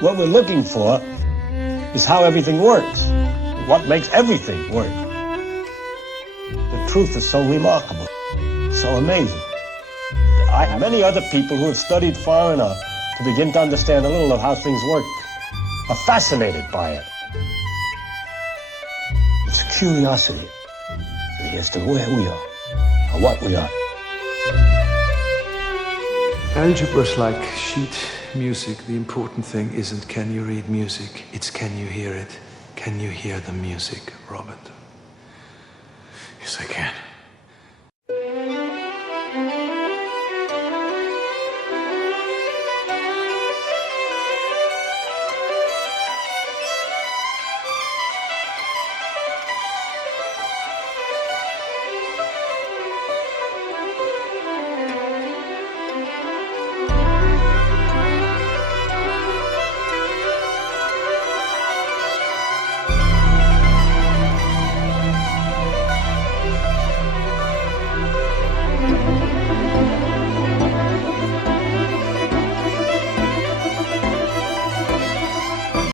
What we're looking for is how everything works, what makes everything work. The truth is so remarkable, so amazing. Many other people who have studied far enough to begin to understand a little of how things work are fascinated by it. It's a curiosity as to where we are, or what we are. Algebra's like sheet music. The important thing isn't can you read music, it's can you hear it. Can you hear the music, Robert? Yes, I can.